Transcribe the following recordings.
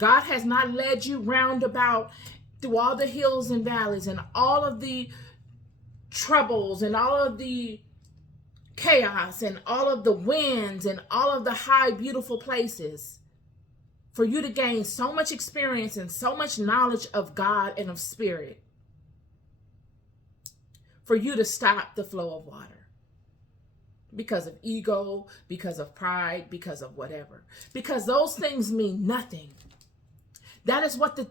God has not led you round about through all the hills and valleys and all of the troubles and all of the chaos and all of the winds and all of the high, beautiful places for you to gain so much experience and so much knowledge of God and of spirit, for you to stop the flow of water because of ego, because of pride, because of whatever. Because those things mean nothing. That is what the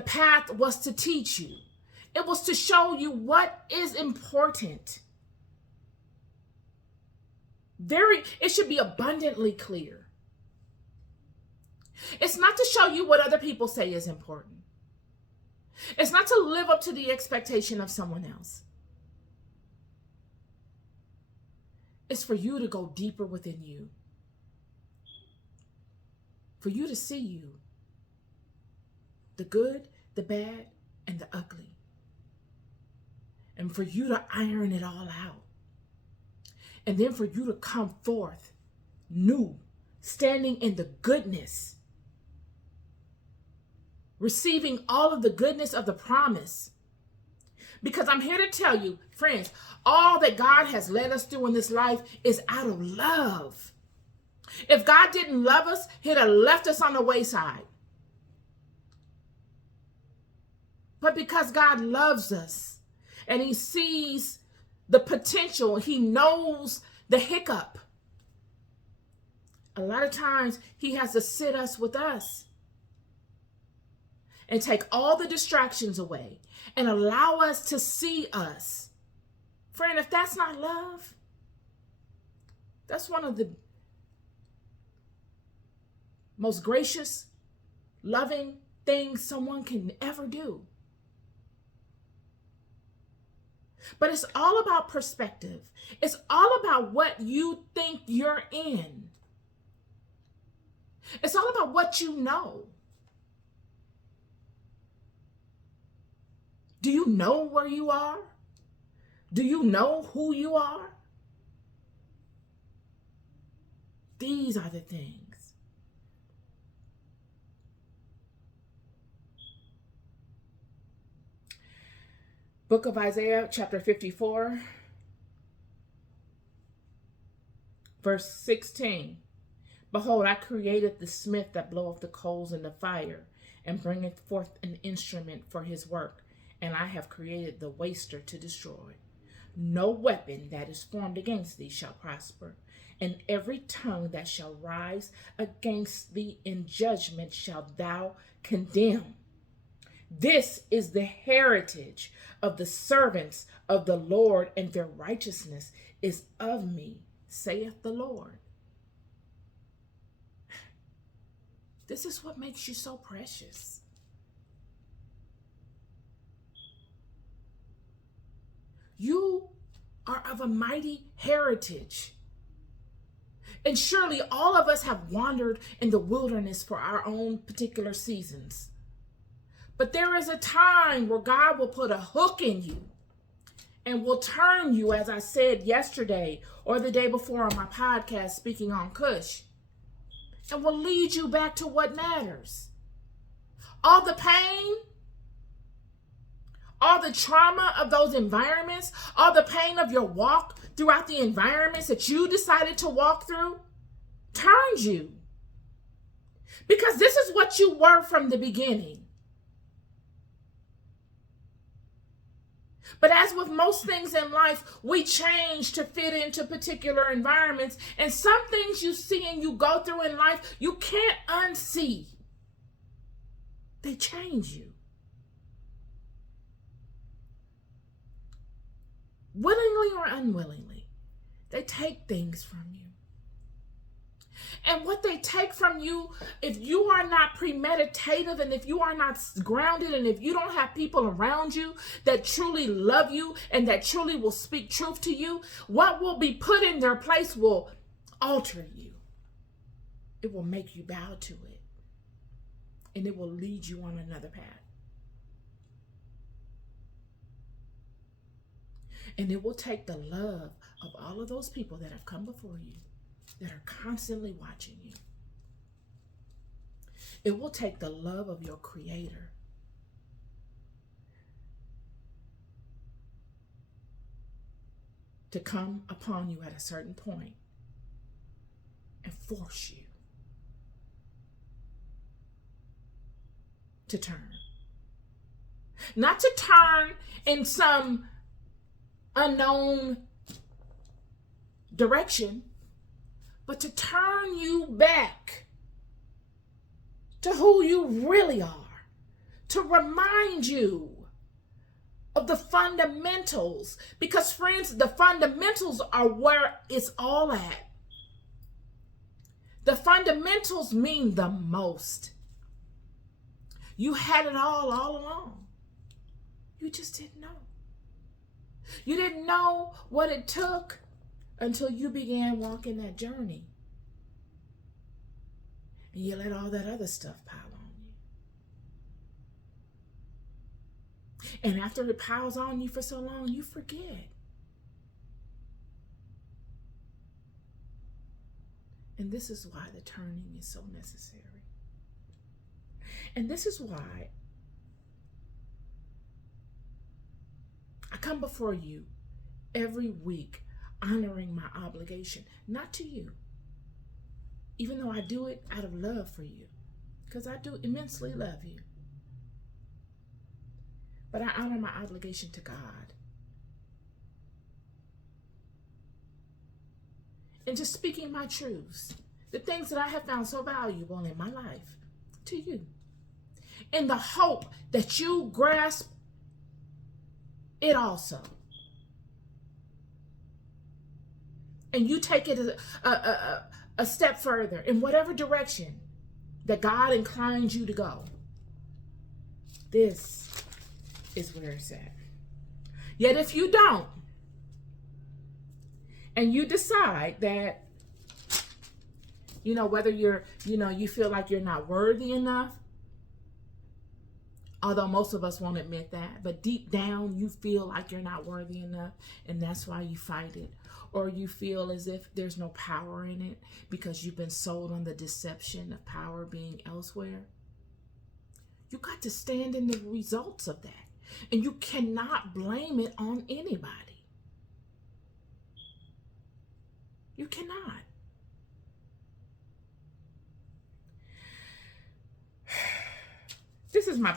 path was to teach you. It was to show you what is important. It should be abundantly clear. It's not to show you what other people say is important. It's not to live up to the expectation of someone else. It's for you to go deeper within you. For you to see you. The good, the bad, and the ugly. And for you to iron it all out. And then for you to come forth new, standing in the goodness, receiving all of the goodness of the promise. Because I'm here to tell you, friends, all that God has led us through in this life is out of love. If God didn't love us, he'd have left us on the wayside. But because God loves us and he sees the potential, he knows the hiccup, a lot of times he has to sit us with us and take all the distractions away and allow us to see us. Friend, if that's not love, that's one of the most gracious, loving things someone can ever do. But it's all about perspective. It's all about what you think you're in. It's all about what you know. Do you know where you are? Do you know who you are? These are the things. Book of Isaiah, chapter 54, verse 16. Behold, I created the smith that bloweth the coals in the fire, and bringeth forth an instrument for his work. And I have created the waster to destroy. No weapon that is formed against thee shall prosper, and every tongue that shall rise against thee in judgment shalt thou condemn. This is the heritage of the servants of the Lord, and their righteousness is of me, saith the Lord. This is what makes you so precious. You are of a mighty heritage. And surely all of us have wandered in the wilderness for our own particular seasons. But there is a time where God will put a hook in you and will turn you, as I said yesterday or the day before on my podcast speaking on Cush, and will lead you back to what matters. All the pain, all the trauma of those environments, all the pain of your walk throughout the environments that you decided to walk through, turns you. Because this is what you were from the beginning. But as with most things in life, we change to fit into particular environments. And some things you see and you go through in life, you can't unsee. They change you. Willingly or unwillingly, they take things from you. And what they take from you, if you are not premeditative and if you are not grounded and if you don't have people around you that truly love you and that truly will speak truth to you, what will be put in their place will alter you. It will make you bow to it. And it will lead you on another path. And it will take the love of all of those people that have come before you, that are constantly watching you, It will take the love of your Creator to come upon you at a certain point and force you to turn. Not to turn in some unknown direction, but to turn you back to who you really are, to remind you of the fundamentals. Because, friends, the fundamentals are where it's all at. The fundamentals mean the most. You had it all along. You just didn't know. You didn't know what it took until you began walking that journey. And you let all that other stuff pile on you. And after it piles on you for so long, you forget. And this is why the turning is so necessary. And this is why I come before you every week honoring my obligation, not to you, even though I do it out of love for you, because I do immensely love you. But I honor my obligation to God. And just speaking my truths, the things that I have found so valuable in my life, to you, in the hope that you grasp it also. And you take it a step further in whatever direction that God inclines you to go. This is where it's at. Yet if you don't, and you decide that, whether you feel like you're not worthy enough, although most of us won't admit that, but deep down you feel like you're not worthy enough, and that's why you fight it. Or you feel as if there's no power in it because you've been sold on the deception of power being elsewhere. You got to stand in the results of that. And you cannot blame it on anybody. You cannot. This is my